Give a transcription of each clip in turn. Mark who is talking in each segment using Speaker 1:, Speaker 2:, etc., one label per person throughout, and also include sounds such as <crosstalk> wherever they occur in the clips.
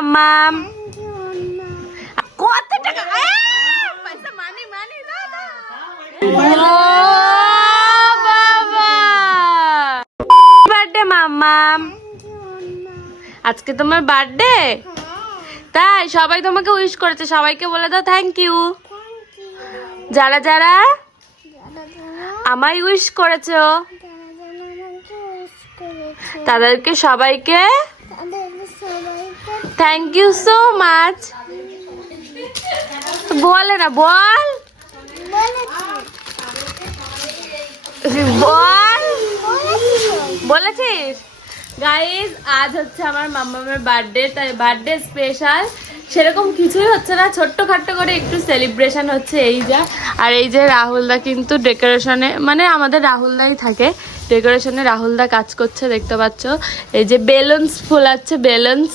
Speaker 1: মাম্মাম কত বার্থডে আজকে তোমার বার্থডে তাই, সবাই তোমাকে উইশ করেছে। সবাইকে বলে দাও থ্যাংক ইউ যারা যারা? আমায় উইশ করেছ। তাদেরকে সবাইকে থ্যাংক ইউ সো মাচ বলে না, বল। বল। বলেছিস? গাইজ আজ হচ্ছে আমার মাম্মামের বার্থডে তাই বার্থডে স্পেশাল সেরকম কিছুই হচ্ছে না ছোট্ট খাট্ট করে একটু সেলিব্রেশন হচ্ছে এই যা। আর এই যে রাহুলদা কিন্তু ডেকোরেশনে মানে আমাদের রাহুলদাই থাকে। ডেকোরেশনে রাহুলদা কাজ করছে দেখতে পাচ্ছ। এই যে বেলুনস ফোলাচ্ছে বেলুনস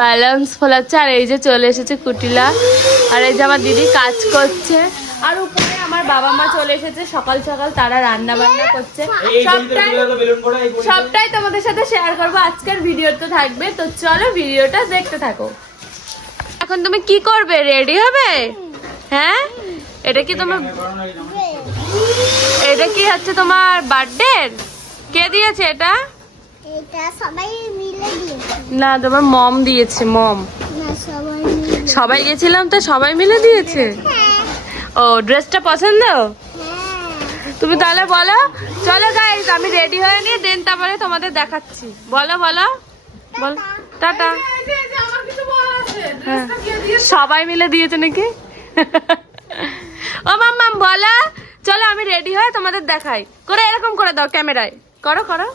Speaker 1: ব্যালেন্স ফোলাচ্ছে আর এই যে চলে এসেছে কুটিলা। আর এই যে আমার দিদি কাজ করছে। আর উপরে আমার বাবা মা চলে এসেছে সকাল সকাল তারা রান্না বান্না করছে। সবটাই সবটাই তোমাদের সাথে শেয়ার করব। আজকের ভিডিও তো থাকবে। তো চলো ভিডিওটা দেখতে থাকো। এখন তুমি কি করবে? রেডি হবে? হ্যাঁ? এটা কি তোমার এটা কি হচ্ছে তোমার বার্থডে কে দিয়েছে এটা?
Speaker 2: এটা সবাই মিলে দিয়েছে।
Speaker 1: না তোমার মম দিয়েছে মম
Speaker 2: সবাই মিলে।
Speaker 1: গেছিলাম তো সবাই মিলে দিয়েছে?
Speaker 2: হ্যাঁ
Speaker 1: ও ড্রেসটা পছন্দ?
Speaker 2: হ্যাঁ।
Speaker 1: তুমি তাহলে বলো। চলো গাইস আমি রেডি হয়ে নিয়ে দেন তারপরে তোমাদের দেখাচ্ছি। বলো বলো। বল টাটা। হ্যাঁ। সবাই মিলে দিয়েছে নাকি? ও মাম্মাম বলো। চলো আমি রেডি হয়ে তোমাদের দেখাই। করে এরকম করে দাও ক্যামেরায়। করো করো।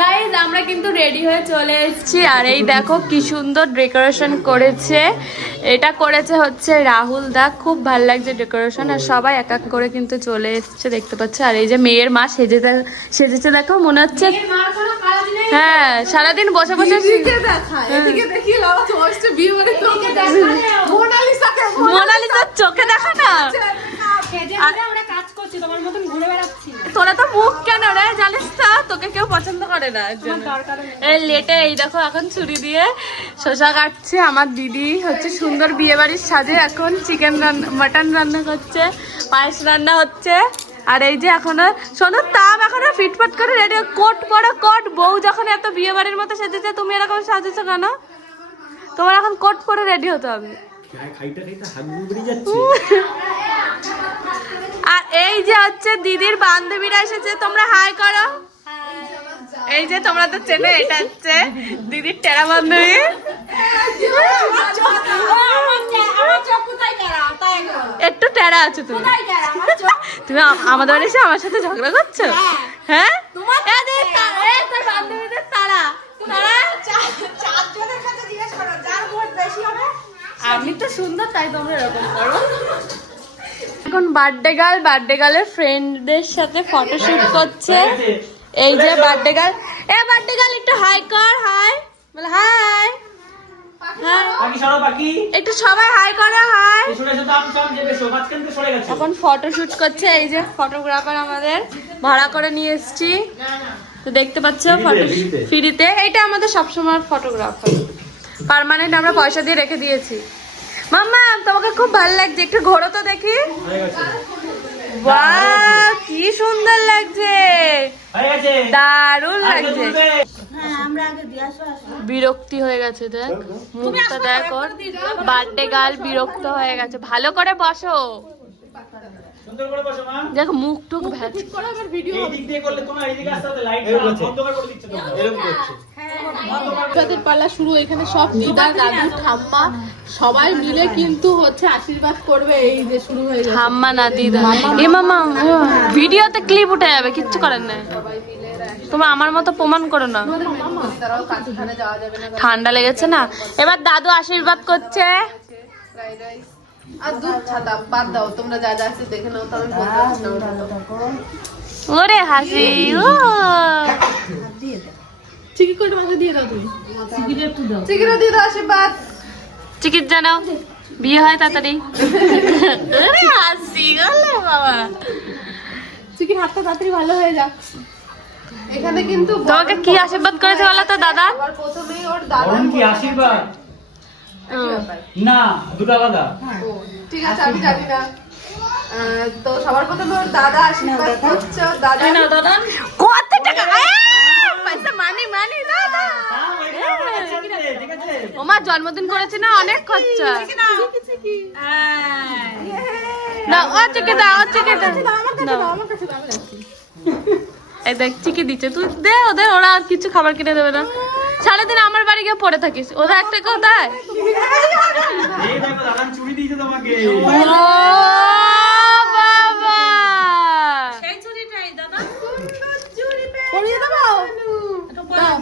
Speaker 1: গাইজ আমরা কিন্তু রেডি হয়ে চলে এসেছি। আর এই দেখো কি সুন্দর ডেকোরেশন করেছে। এটা করেছে হচ্ছে রাহুল দা। খুব ভালো লাগছে ডেকোরেশন আর সবাই এক এক করে কিন্তু চলে এসেছে দেখতে পাচ্ছে। আর এই যে মেয়ের মা সেজে সেজেছে দেখো মনে হচ্ছে হ্যাঁ সারাদিন বসে বসে মোনালিসার চোখে দেখা না। তোরা তো মুখ কেন রে? জানিস তো তোকে কেউ পছন্দ করে না। এই লেটে এই দেখো এখন ছুরি দিয়ে শসা কাটছে আমার দিদি হচ্ছে সুন্দর বিয়ে বাড়ির সাজে এখন চিকেন রান্না মাটন রান্না করছে পায়েস রান্না হচ্ছে। আর এই যে এখনও শোনো তাপ এখনও ফিটফাট করে রেডি কোট পরে কোট। বউ যখন এত বিয়ে বাড়ির মতো সেজেছে তুমি এরকম সাজেছো কেন? তোমার এখন কোট পরে রেডি হতে হবে।
Speaker 3: খাইটা খাইটা হাত বেরিয়ে যাচ্ছে। <laughs>
Speaker 1: যে হচ্ছে দিদির বান্ধবীরা এসেছে তোমরা হাই করো। এই যে তোমরা তো চেনে এটা হচ্ছে দিদির টেরা বান্ধবী। একটু টেরা আছো তুমি। তুমি আমাদের বাড়ি এসে আমার সাথে ঝগড়া করছ? হ্যাঁ? আমি তো সুন্দর তাই তোমরা এরকম করো। এখন বার্থডে গার্ল বার্থডে গার্লের ফ্রেন্ডদের সাথে ফটোশুট করছে। এই যে বার্থডে গার্ল এ বার্থডে গার্ল একটু হাই কর হাই বলে হাই
Speaker 3: বাকি
Speaker 1: একটু সবাই হাই করো হাই এখন ফটোশুট করছে এই যে ফটোগ্রাফার আমাদের ভাড়া করে নিয়ে এসেছি। তো দেখতে পাচ্ছ ফটো
Speaker 3: ফ্রিতে।
Speaker 1: ফ্রিতে। এইটা আমাদের সবসময় ফটোগ্রাফার পার্মানেন্ট আমরা পয়সা দিয়ে রেখে দিয়েছি। মাম্মা তোমাকে খুব ভালো লাগছে। একটু ঘোরো তো দেখি। বাহ কি সুন্দর লাগছে। দারুণ লাগছে। বিরক্তি হয়ে গেছে দেখ। মুখটা দেখ ওর। বার্থডে গাল বিরক্ত হয়ে গেছে। ভালো করে বসো।
Speaker 3: সুন্দর করে বসো মা।
Speaker 1: দেখ মুখ টুক ভ্যাচ
Speaker 3: এই দিক দিয়ে করলে তোমার আসতে লাইট অন্ধকার করে দিচ্ছে তোমরা। এরকম করছে।
Speaker 4: আশীর্বাদের পালা শুরু এখানে সব দিদা দাদু ঠাম্মা সবাই মিলে কিন্তু হচ্ছে আশীর্বাদ করবে এই যে শুরু হয়ে গেছে।
Speaker 1: ঠাম্মা না দিদা। এ মামা ভিডিওতে ক্লিপ উঠে যাবে কিচ্ছু করার নাই। তোমরা আমার মতো প্রমাণ করো না।
Speaker 4: তারাও কাছখানে যাওয়া যাবে না
Speaker 1: ঠান্ডা লেগেছে না? এবার দাদু আশীর্বাদ করছে।
Speaker 4: আর দুধ ছাতা বাদ দাও তোমরা যা যা আছে দেখে নাও তো আমি বলতে পারছি না ওটা তো।
Speaker 1: ওরে হাসি ও।
Speaker 4: চিকি করে মাথা দিয়ে দাও তুমি। চিকিটা দিয়ে দাও আশীর্বাদ
Speaker 1: জানাও বিয়ে হয় তাড়াতাড়ি। ওরে হাসি গেল বাবা।
Speaker 4: চিকির হাতটা তাড়াতাড়ি ভালো হয়ে যাক। এখানে কিন্তু
Speaker 1: তোমাকে কি আশীর্বাদ করেছে বলো তো দাদা?
Speaker 4: প্রথমেই ওর দাদা
Speaker 3: কি আশীর্বাদ? না দুটো আলাদা।
Speaker 4: ঠিক আছে আমি জানি না। তো সবার প্রথমে ওর দাদা আশীর্বাদ করছে ওর দাদা
Speaker 1: কত টাকা? পয়সা মানি মানি দাদা।
Speaker 3: ঠিক
Speaker 1: ওমা জন্মদিন করেছে না? অনেক খরচা। না ও চিকে দাও ও চিকে দাও। এই দেখ চিকে দিচ্ছে। তুই দে ওদের ওরা আর কিছু খাবার কিনে দেবে না। সারাদিন আমার বাড়ি গিয়ে পড়ে থাকিস। ওরা একটা
Speaker 3: চুরি দিয়েছে তোমাকে
Speaker 1: ও বাবা
Speaker 4: পরিয়ে দেবো দাও।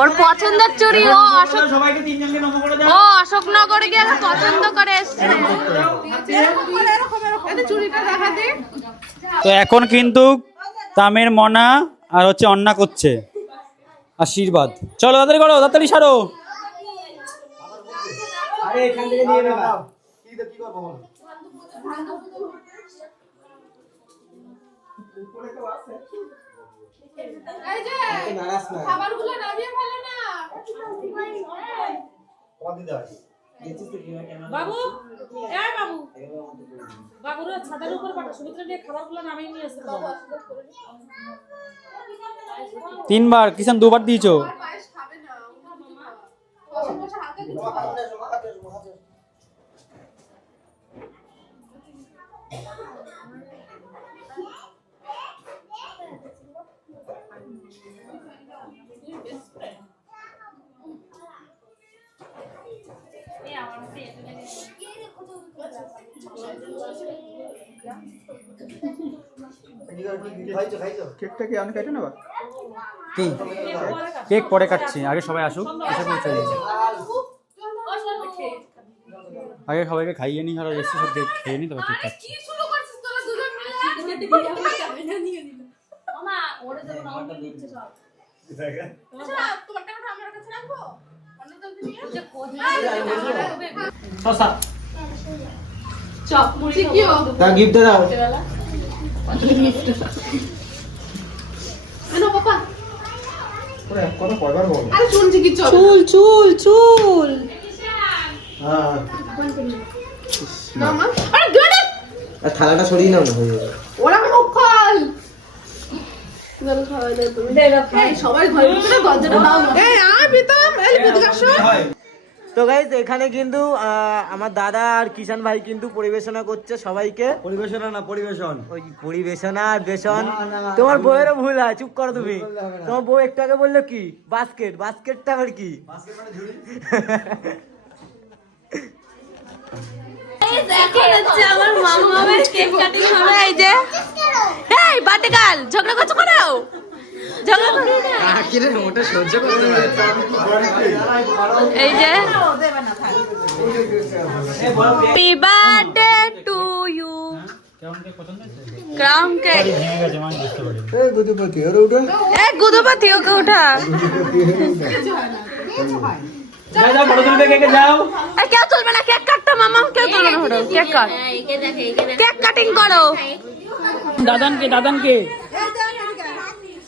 Speaker 1: ওর পছন্দের চুড়ি ও অশোক
Speaker 3: সবাইকে তিনজনকে নম করে
Speaker 1: ও অশোকনগরে গিয়ে পছন্দ করে এসছে।
Speaker 5: তো এখন কিন্তু তামের মনা আর হচ্ছে অন্না করছে। আশীর্বাদ। চলো তাড়াতাড়ি করো তাড়াতাড়ি সারো।
Speaker 3: আরে
Speaker 4: খাবারগুলো নামিয়ে ফেলো না।
Speaker 6: বাবু এই বাবু। বাবুর ছাদের উপর পাঠা সুমিত্রা দিয়ে খাবারগুলো নামিয়ে নিয়ে এসে
Speaker 5: তিনবার কিষান দুবার দিয়েছ। কেকটা কি আমি কেটে নেবা কেক পরে কাটছি আগে সবাই আসুক এসে পৌঁছে যাচ্ছে আগে সবাইকে খাইয়ে নি আর এসে সব খেয়ে নি তারপর কেক কাটছি।
Speaker 4: কি শুরু করছিস তোরা দুজন মিলে আচ্ছা?
Speaker 3: শশা।
Speaker 4: চপ মুড়ি কিও
Speaker 3: তা গিফট দাও।
Speaker 4: পাপা। আরে শুনছি কি চল
Speaker 1: চুল চুল। চুল
Speaker 4: না মা। আরে
Speaker 7: থালাটা সরিয়ে নাও হয়ে যাবে।
Speaker 4: ওরা মুখ খোল। সবাই ঘরে দরজাটা এই প্রীতম। এই
Speaker 7: তো গাইজ এখানে কিন্তু আমার দাদা আর কিষান ভাই কিন্তু পরিবেশনা করছে সবাইকে।
Speaker 5: পরিবেশনা না পরিবেশন?
Speaker 7: ওই পরিবেশনা আর বেসন। তোমার বউয়েরও ভুল হয় চুপ করো তুমি। তোমার বউ একটু আগে বলল কি? বাস্কেট। বাস্কেটটা আবার কি?
Speaker 1: এখন হচ্ছে আমার কেক কাটিং হবে। এই যে। এই বার্থডে গার্ল ঝগড়া করছ করো এই যে টু ইউ ক্রাউন কেক
Speaker 5: মানে
Speaker 1: এ গুদুপাতি ওকে উঠা কেউ তুলবে না কেক কাটতো মামা কেউ তুলবে না কেক কাট কেক কাটিং করো
Speaker 5: দাদানকে দাদানকে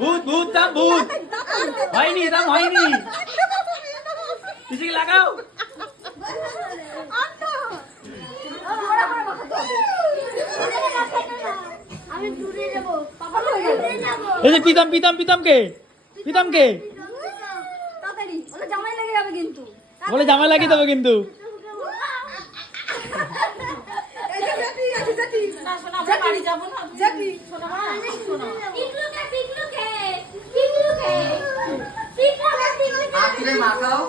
Speaker 5: ভূত ভূত দাম ভূত। হয়নি দাম হয়নি। পিসিকে লাগাও।
Speaker 2: আমি দূরে যাব পাপা দূরে
Speaker 5: এই যে পিতাম পিতাম
Speaker 2: কিন্তু
Speaker 5: বলে জামাই লাগিয়ে দেবে কিন্তু।
Speaker 2: পিকলুকে মাখাও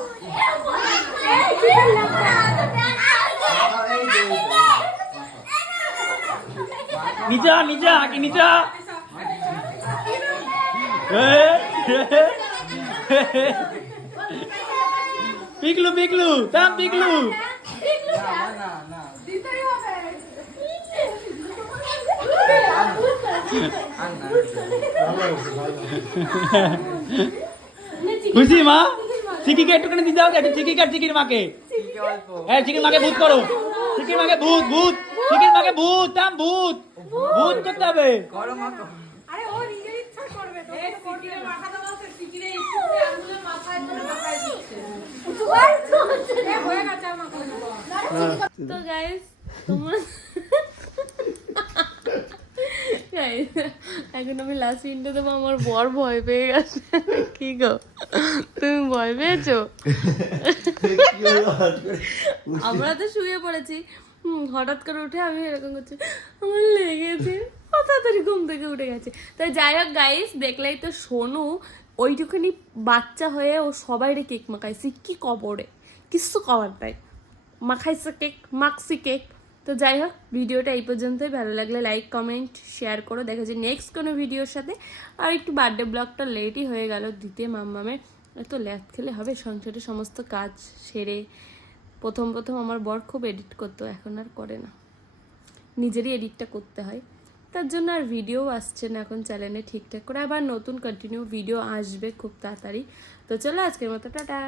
Speaker 5: নিচা নিচা আগে নিচা এ, এ, এ, পিকলু পিকলু তাম পিকলু খুশি মা? চিকিকে একটুখানি দিতে হবে একটু চিকি কাট চিকির মাকে। হ্যাঁ চিকির মাকে ভূত করো। চিকির মাকে ভূত ভূত। চিকির মাকে ভূত তাম ভূত। ভূত করতে হবে।
Speaker 1: তো গাইস তোমরা এখন আমি লাস্ট সিনটা দেবো, আমার বর ভয় পেয়ে গেছে। কি গো? তুমি ভয় পেয়েছ? আমরা তো শুয়ে পড়েছি। হঠাৎ করে উঠে আমি এরকম করছি, আমার লেগেছে। তাড়াতাড়ি ঘুম থেকে উঠে গেছে। তো যাই হোক গাইস দেখলেই তো সোনু ওইটুখানি বাচ্চা হয়ে ও সবাইরে কেক মাখাইছি। কি কবরে? কিছু কবার তাই মাখাইছে কেক মাখছি কেক তো যাই হোক, ভিডিওটা এই পর্যন্তই। ভালো লাগলে লাইক কমেন্ট শেয়ার করো। দেখা যায় নেক্সট কোনো ভিডিওর সাথে। আর একটু বার্থডে ব্লগটা লেটই হয়ে গেল দিতে মাম্মামের। এত ল্যাথ খেলে হবে সংসারে সমস্ত কাজ সেরে। প্রথম প্রথম আমার বর খুব এডিট করতো, এখন আর করে না। নিজেরই এডিটটা করতে হয়। তার জন্য আর ভিডিও আসছে না এখন চ্যানেলে ঠিকঠাক করে। আবার নতুন কন্টিনিউ ভিডিও আসবে খুব তাড়াতাড়ি। তো চলো আজকের মতো, টাটা।